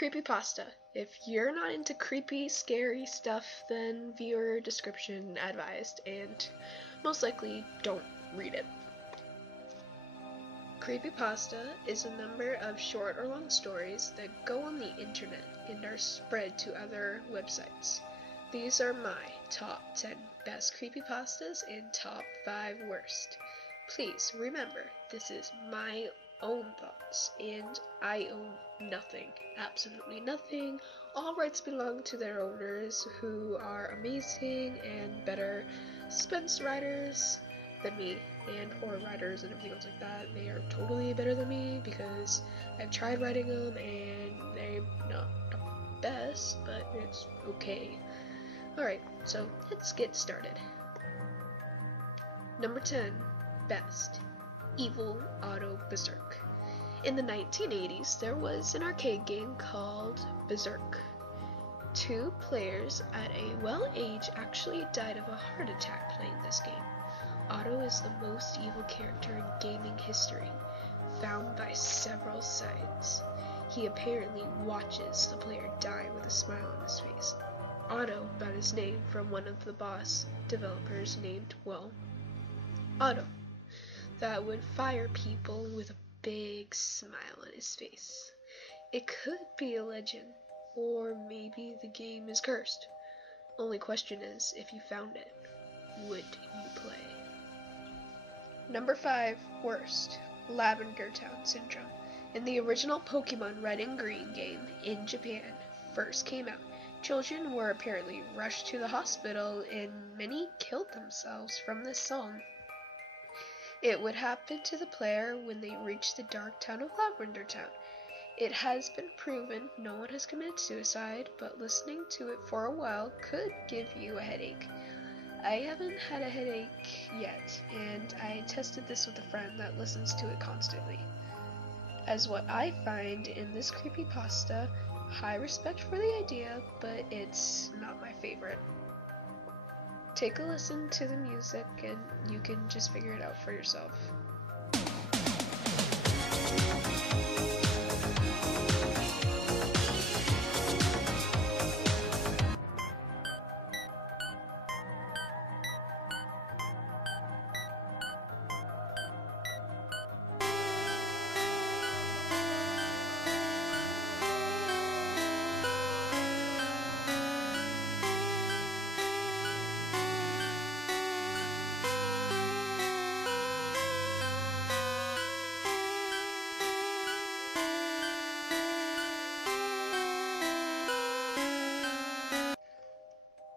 Creepypasta. If you're not into creepy, scary stuff, then viewer description advised, and most likely don't read it. Creepypasta is a number of short or long stories that go on the internet and are spread to other websites. These are my top 10 best creepypastas and top 5 worst. Please remember, this is my own thoughts, and I own nothing, absolutely nothing. All rights belong to their owners, who are amazing and better suspense writers than me, and horror writers and everything else like that. They are totally better than me because I've tried writing them and they're not the best, but it's okay. Alright, so let's get started. Number 10. Best. Evil Auto Berserk. In the 1980s, there was an arcade game called Berserk. 2 players at a well age actually died of a heart attack playing this game. Otto is the most evil character in gaming history, found by several sites. He apparently watches the player die with a smile on his face. Otto got his name from one of the boss developers named, Otto, that would fire people with a big smile on his face. It could be a legend, or maybe the game is cursed. Only question is, if you found it, would you play? Number 5. Worst. Lavender Town Syndrome. In the original Pokemon Red and Green game in Japan first came out, children were apparently rushed to the hospital and many killed themselves from this song. It would happen to the player when they reached the dark town of Lavender Town. It has been proven no one has committed suicide, but listening to it for a while could give you a headache. I haven't had a headache yet, and I tested this with a friend that listens to it constantly. As what I find in this creepypasta, high respect for the idea, but it's not my favorite. Take a listen to the music and you can just figure it out for yourself.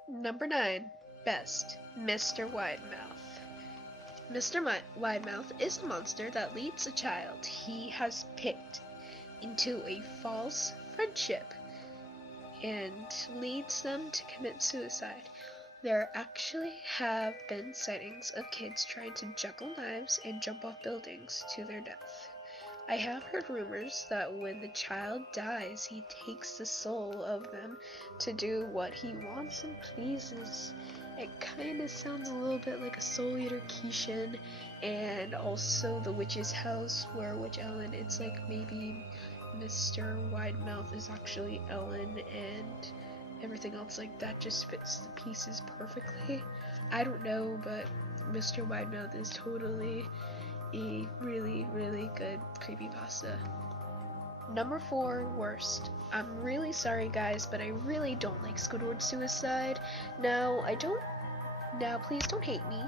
Number 9. Best. Mr. Widemouth. Mr. Widemouth is a monster that leads a child he has picked into a false friendship and leads them to commit suicide. There actually have been sightings of kids trying to juggle knives and jump off buildings to their death. I have heard rumors that when the child dies, he takes the soul of them to do what he wants and pleases. It kind of sounds a little bit like a Soul Eater Kishin, and also the Witch's House where Witch Ellen, it's like maybe Mr. Widemouth is actually Ellen and everything else like that just fits the pieces perfectly. I don't know, but Mr. Widemouth is totally a really, really good creepypasta. Number 4. Worst. I'm really sorry guys, but I really don't like Squidward suicide. Now please don't hate me.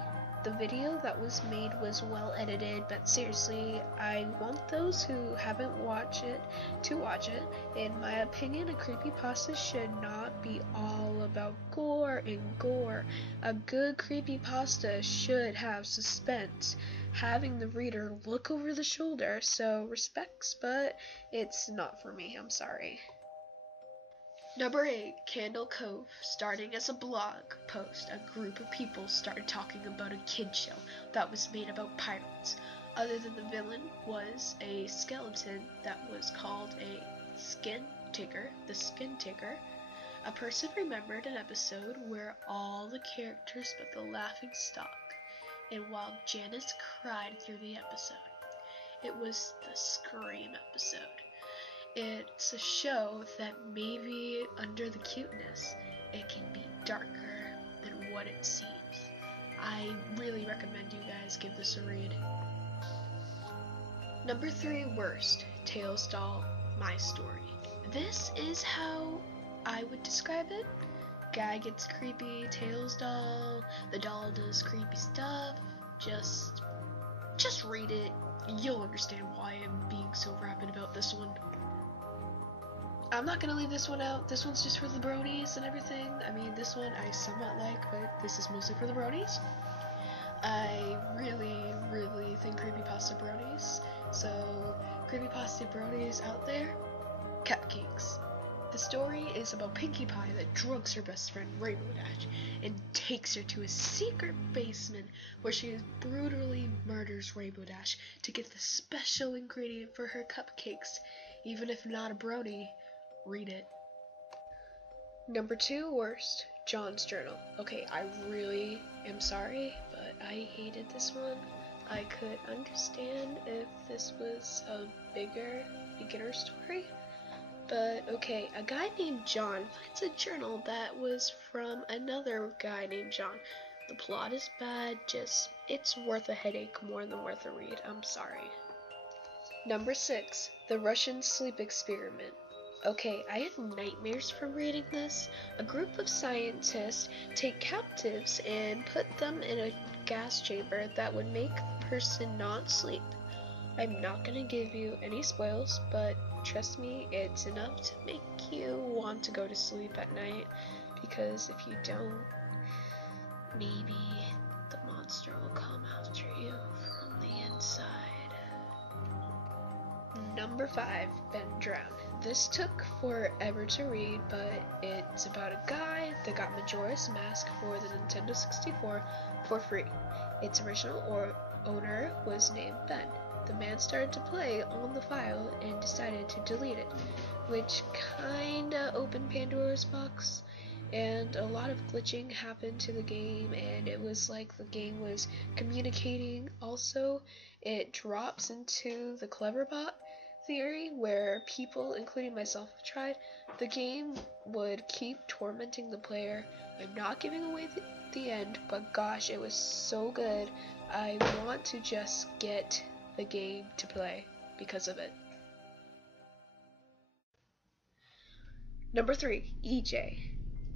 The video that was made was well edited, but seriously, I want those who haven't watched it to watch it. In my opinion, a creepypasta should not be all about gore and gore. A good creepypasta should have suspense, having the reader look over the shoulder, so respects, but it's not for me, I'm sorry. Number 8. Candle Cove. Starting as a blog post, a group of people started talking about a kid show that was made about pirates. Other than the villain was a skeleton that was called a skin taker, the skin taker. A person remembered an episode where all the characters but the laughing stock, and while Janice cried through the episode. It was the Scream episode. It's a show that maybe under the cuteness, it can be darker than what it seems. I really recommend you guys give this a read. Number 3 worst, Tails Doll, My Story. This is how I would describe it. Guy gets creepy, Tails Doll, the doll does creepy stuff. Just read it. You'll understand why I'm being so rapid about this one. I'm not gonna leave this one out. This one's just for the bronies and everything. I mean, this one I somewhat like, but this is mostly for the bronies. I really think creepypasta bronies. So, creepypasta bronies out there, cupcakes. The story is about Pinkie Pie that drugs her best friend Rainbow Dash and takes her to a secret basement where she brutally murders Rainbow Dash to get the special ingredient for her cupcakes. Even if not a brony, read it. Number 2 worst, John's Journal. Okay, I really am sorry, but I hated this one. I could understand if this was a bigger beginner story. But okay, a guy named John finds a journal that was from another guy named John. The plot is bad, it's worth a headache more than worth a read. I'm sorry. Number 6, The Russian Sleep Experiment. Okay, I had nightmares from reading this. A group of scientists take captives and put them in a gas chamber that would make the person not sleep. I'm not gonna give you any spoils, but trust me, it's enough to make you want to go to sleep at night, because if you don't, maybe the monster will come after you from the inside. Number 5, Ben Drown. This took forever to read, but it's about a guy that got Majora's Mask for the Nintendo 64 for free. Its original owner was named Ben. The man started to play on the file and decided to delete it, which kinda opened Pandora's box, and a lot of glitching happened to the game, and it was like the game was communicating. Also, it drops into the cleverbot theory where people, including myself, have tried. The game would keep tormenting the player. I'm not giving away the end, but gosh, it was so good. I want to just get the game to play because of it. Number 3, EJ,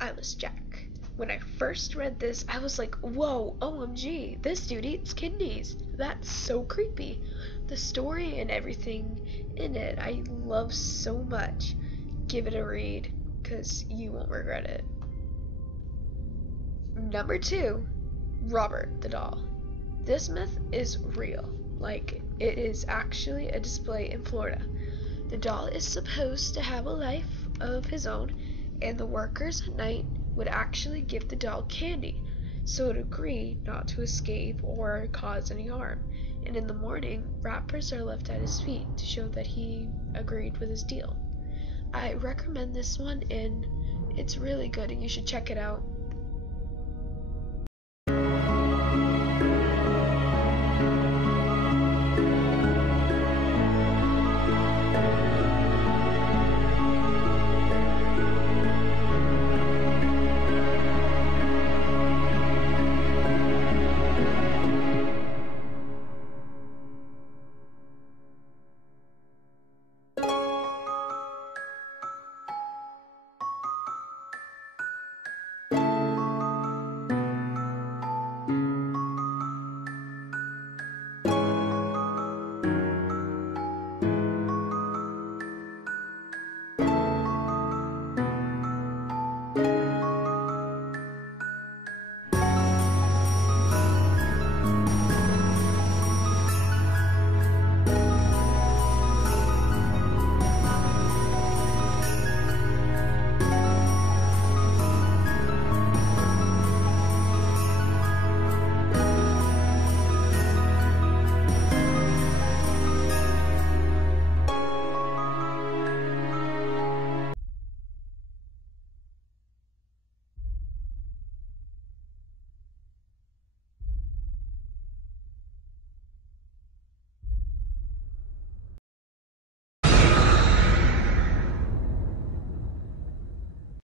Eyeless Jack. When I first read this, I was like, whoa, OMG, this dude eats kidneys. That's so creepy. The story and everything in it, I love so much. Give it a read, because you won't regret it. Number 2, Robert the Doll. This myth is real. Like, it is actually a display in Florida. The doll is supposed to have a life of his own, and the workers at night would actually give the doll candy, so it would agree not to escape or cause any harm. And in the morning, wrappers are left at his feet to show that he agreed with his deal. I recommend this one, and it's really good, and you should check it out.